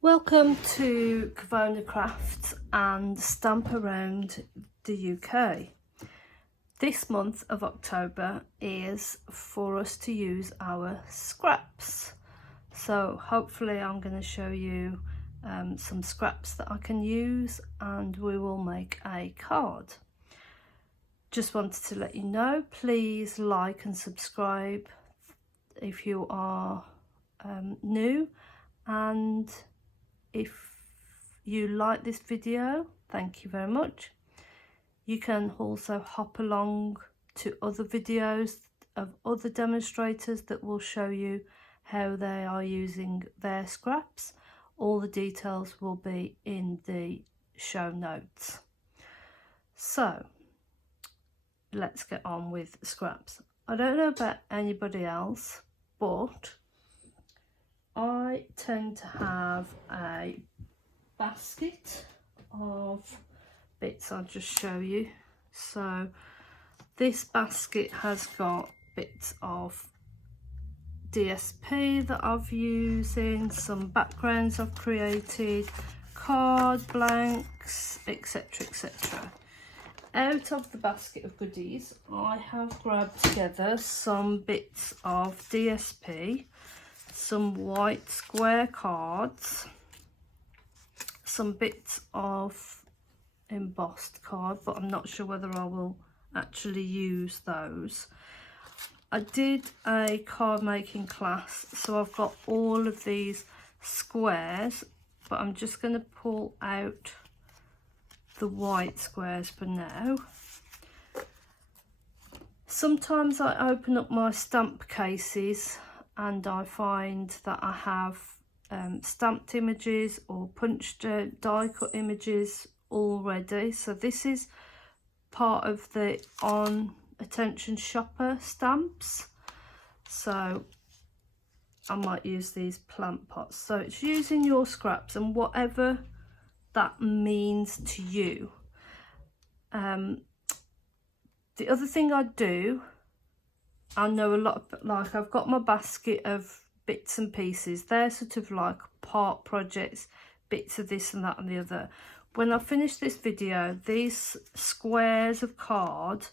Welcome to Kavona Crafts and Stamp Around the UK. This month of October is for us to use our scraps. So hopefully I'm going to show you some scraps that I can use and we will make a card. Just wanted to let you know, please like and subscribe if you are new, and if you like this video, thank you very much. You can also hop along to other videos of other demonstrators that will show you how they are using their scraps. All the details will be in the show notes. So let's get on with scraps. I don't know about anybody else, but I tend to have a basket of bits. I'll just show you. So this basket has got bits of DSP that I've using, some backgrounds I've created, card blanks, etc, etc. Out of the basket of goodies, I have grabbed together some bits of DSP, some white square cards, some bits of embossed card, but I'm not sure whether I will actually use those. I did a card making class, so I've got all of these squares, but I'm just going to pull out the white squares for now. Sometimes I open up my stamp cases and I find that I have stamped images or punched die cut images already. So this is part of the On Attention Shopper stamps. So I might use these plant pots. So it's using your scraps and whatever that means to you. The other thing I do, I know a lot of, like I've got my basket of bits and pieces. They're sort of like part projects, bits of this and that and the other. When I finish this video, these squares of card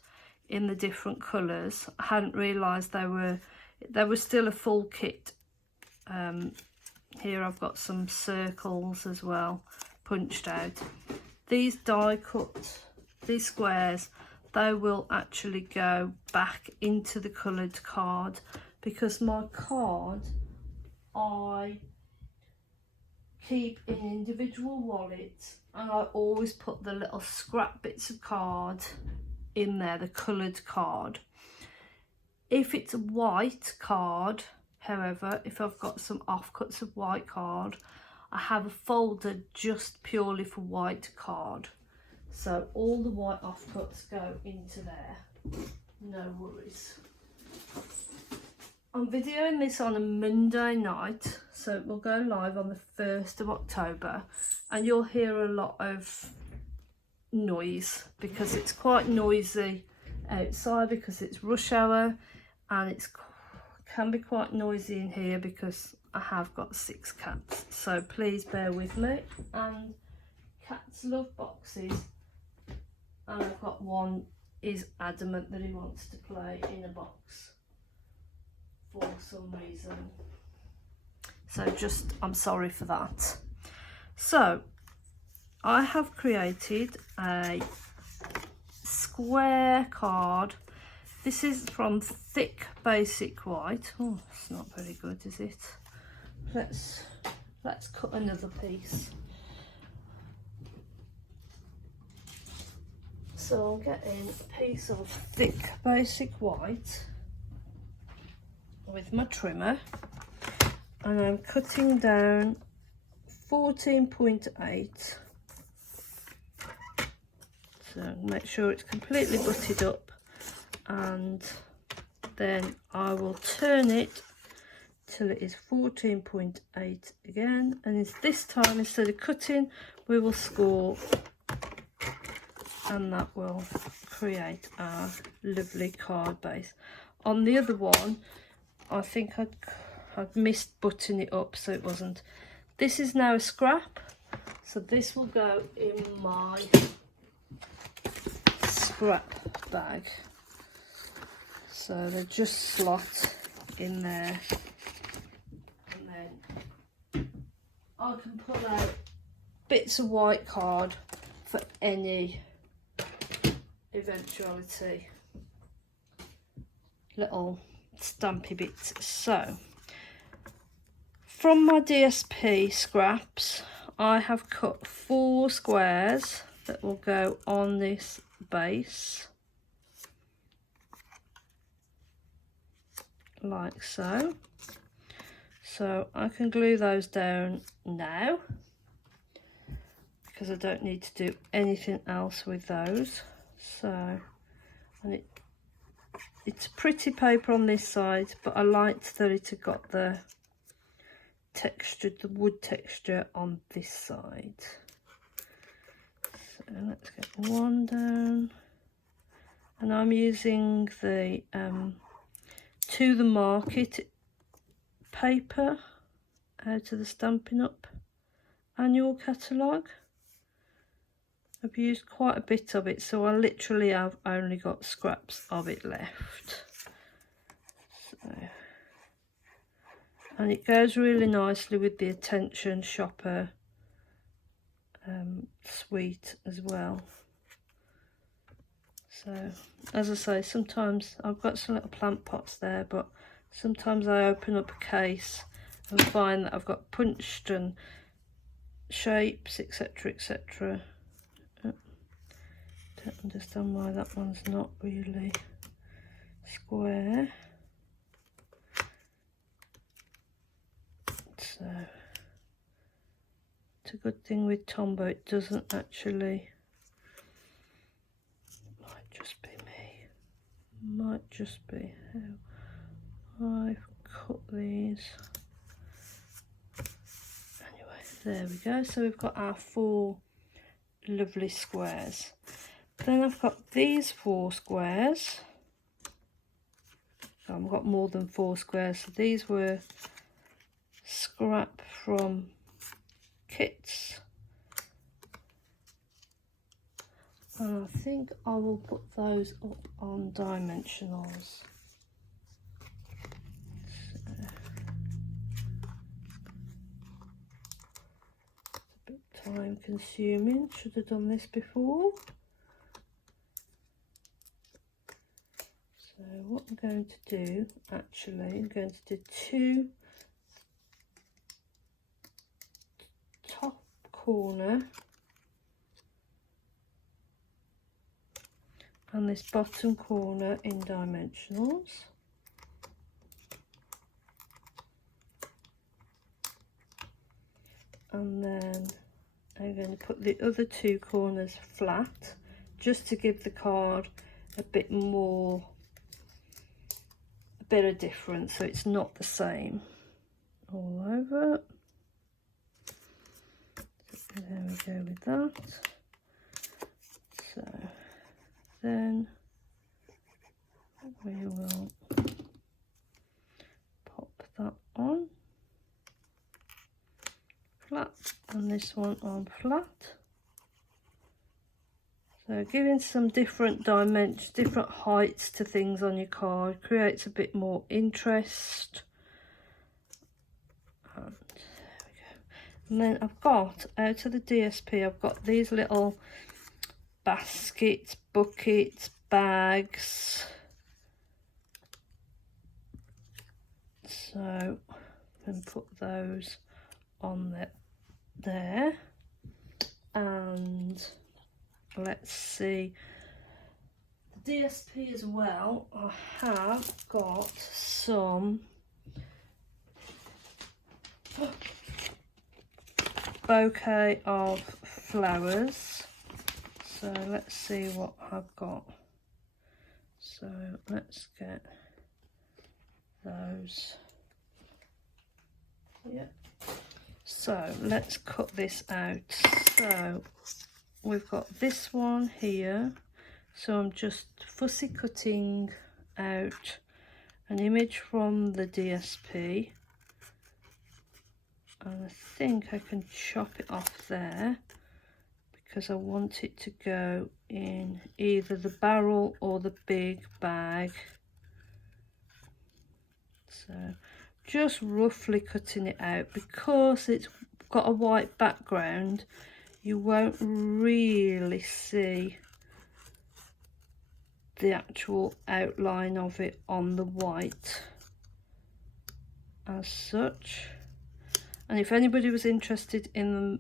in the different colours, I hadn't realised they were still a full kit. Here I've got some circles as well punched out. These die cut, these squares, they will actually go back into the coloured card, because my card I keep in individual wallets and I always put the little scrap bits of card in there, the coloured card. If it's a white card, however, if I've got some offcuts of white card, I have a folder just purely for white card. So all the white offcuts go into there, no worries. I'm videoing this on a Monday night, so it will go live on the 1st of October, and you'll hear a lot of noise because it's quite noisy outside because it's rush hour, and it can be quite noisy in here because I have got 6 cats, so please bear with me. And cats love boxes, and I've got one is adamant that he wants to play in a box for some reason, so just I'm sorry for that. So I have created a square card. This is from Thick Basic White. Oh, it's not very good, is it? Let's cut another piece. So I'm getting a piece of Thick Basic White with my trimmer, and I'm cutting down 14.8. So make sure it's completely butted up, and then I will turn it till it is 14.8 again, and this time instead of cutting we will score, and that will create our lovely card base. On the other one, I think I'd missed buttoning it up so it wasn't This is now a scrap, so this will go in my scrap bag. So they just slot in there, and then I can pull out bits of white card for any eventuality, little stampy bits. So from my DSP scraps, I have cut 4 squares that will go on this base, like so. So I can glue those down now, because I don't need to do anything else with those. So, and it's pretty paper on this side, but I liked that it had got the texture, the wood texture on this side. So let's get one down, and I'm using the To The Market paper out of the Stampin' Up annual catalogue. I've used quite a bit of it, so I literally have only got scraps of it left. So, and it goes really nicely with the Attention Shopper suite as well. So as I say, sometimes I've got some little plant pots there, but sometimes I open up a case and find that I've got punched and shapes, etc, etc. Don't understand why that one's not really square. So it's a good thing with Tombow, it doesn't actually, might just be me, might just be how I've cut these. Anyway, there we go. So we've got our 4 lovely squares. Then I've got these 4 squares. So I've got more than 4 squares. So these were scrap from kits. And I think I will put those up on dimensionals. So, it's a bit time consuming. Should have done this before. So what I'm going to do, actually, I'm going to do 2 top corner and this bottom corner in dimensionals. And then I'm going to put the other 2 corners flat, just to give the card a bit more, a bit of difference, so it's not the same all over. So there we go with that. So then we will pop that on flat and this one on flat. So giving some different dimensions, different heights to things on your card creates a bit more interest. And there we go. And then I've got, out of the DSP, I've got these little baskets, buckets, bags. So I can put those on there. And let's see, the DSP as well, I have got some bouquet of flowers. So let's see what I've got. So let's get those. Yeah. So let's cut this out. So we've got this one here. So I'm just fussy cutting out an image from the DSP. and I think I can chop it off there because I want it to go in either the barrel or the big bag. So just roughly cutting it out, because it's got a white background, you won't really see the actual outline of it on the white as such. And if anybody was interested in the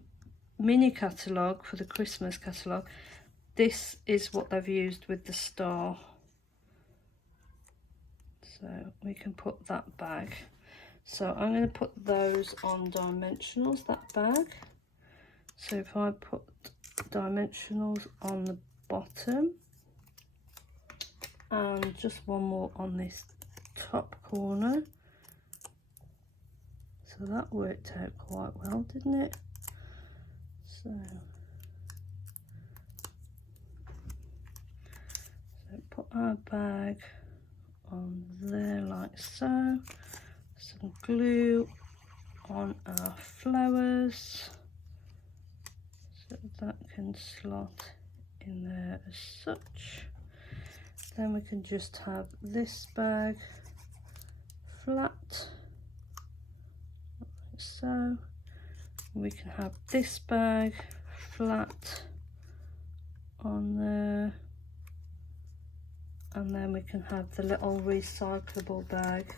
mini catalogue for the Christmas catalogue, this is what they've used with the star. So we can put that bag. So I'm going to put those on dimensionals, that bag. So if I put dimensionals on the bottom, and just one more on this top corner. So that worked out quite well, didn't it? So put our bag on there like so. Some glue on our flowers so that can slot in there as such. Then we can just have this bag flat like so. We can have this bag flat on there, and then we can have the little recyclable bag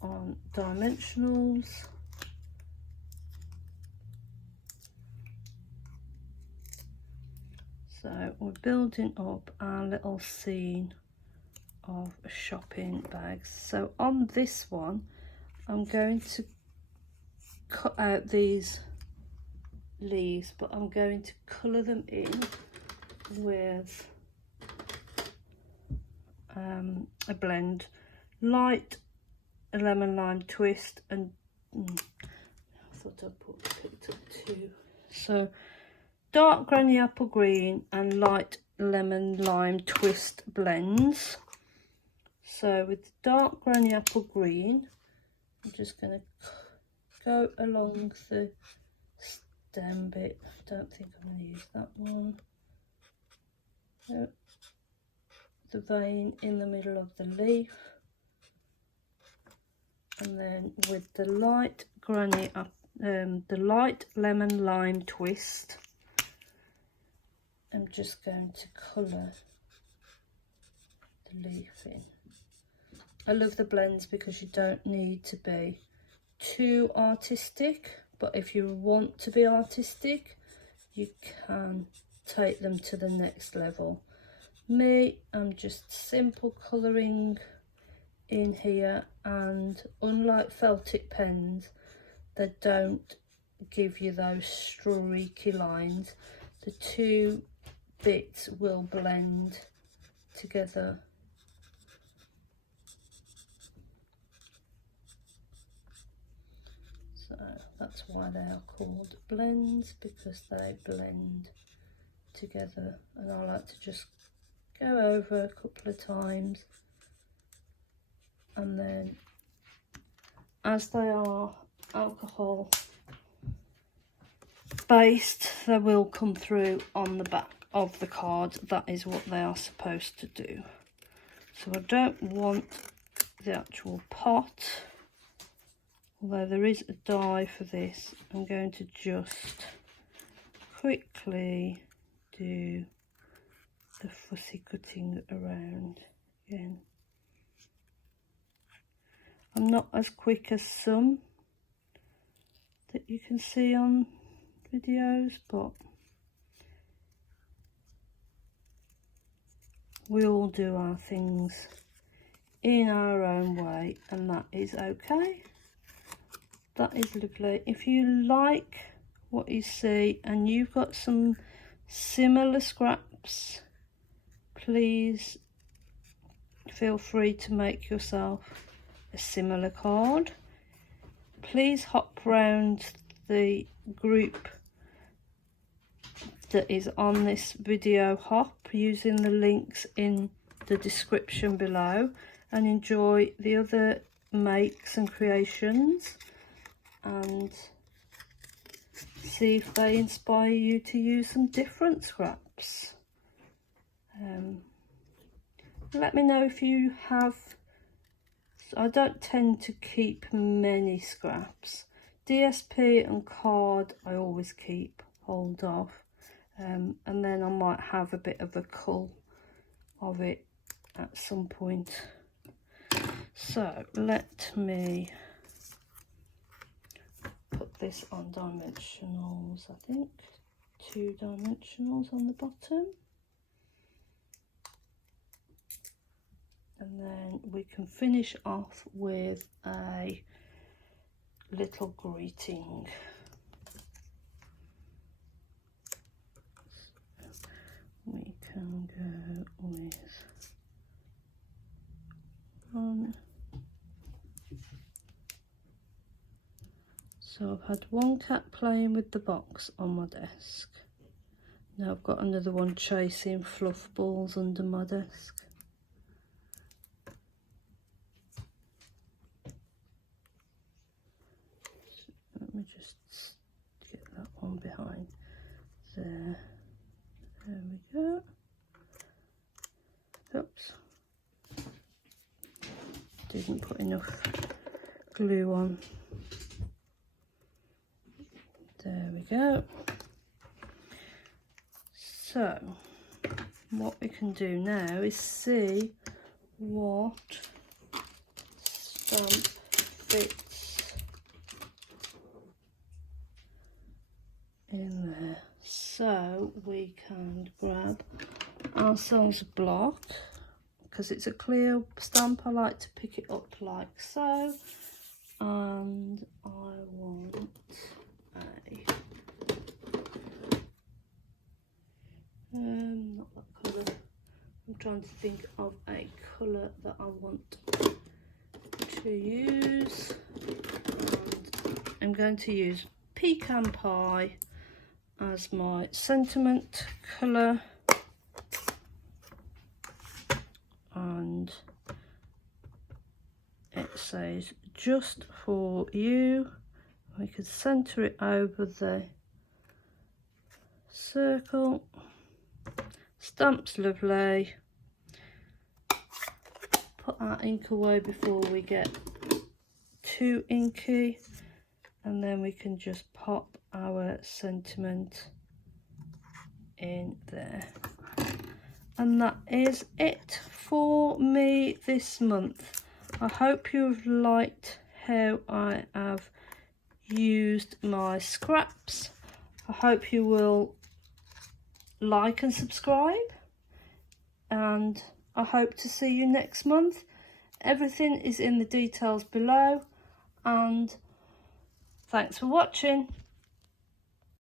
on dimensionals. So we're building up our little scene of shopping bags. So on this one, I'm going to cut out these leaves, but I'm going to colour them in with a blend, light lemon lime twist, and I thought I picked up two. So dark granny apple green and light lemon lime twist blends. So with the dark granny apple green, I'm just going to go along the stem bit. I don't think I'm going to use that one. No. The vein in the middle of the leaf, and then with the light granny the light lemon lime twist, I'm just going to colour the leaf in. I love the blends because you don't need to be too artistic, but if you want to be artistic, you can take them to the next level. Me, I'm just simple colouring in here, and unlike felt tip pens, they don't give you those streaky lines. The two bits will blend together. So that's why they are called blends, because they blend together. And I like to just go over a couple of times, and then as they are alcohol based, they will come through on the back of the card. That is what they are supposed to do. So I don't want the actual pot, although there is a die for this. I'm going to just quickly do the fussy cutting around again. I'm not as quick as some that you can see on videos, but we all do our things in our own way, and that is okay. That is lovely. If you like what you see and you've got some similar scraps, please feel free to make yourself a similar card. Please hop round the group that is on this video hop using the links in the description below, and enjoy the other makes and creations. And see if they inspire you to use some different scraps. Let me know if you have. I don't tend to keep many scraps. DSP and card I always keep hold of, and then I might have a bit of a cull of it at some point. So let me put this on dimensionals. I think 2 dimensionals on the bottom, and then we can finish off with a little greeting. We can go with one. So I've had one cat playing with the box on my desk. Now I've got another one chasing fluff balls under my desk. So let me just get that one behind there. There we go. Oops. Didn't put enough glue on. There we go. So what we can do now is see what stamp fits in there. So we can grab ourselves a block, because it's a clear stamp. I like to pick it up like so, and I want not that colour. I'm trying to think of a colour that I want to use, and I'm going to use Pecan Pie as my sentiment colour, and it says just for you. We could centre it over the circle. Stamp's lovely. Put our ink away before we get too inky, and then we can just pop our sentiment in there. And that is it for me this month. I hope you've liked how I have used my scraps. I hope you will like and subscribe, and I hope to see you next month. Everything is in the details below, and thanks for watching.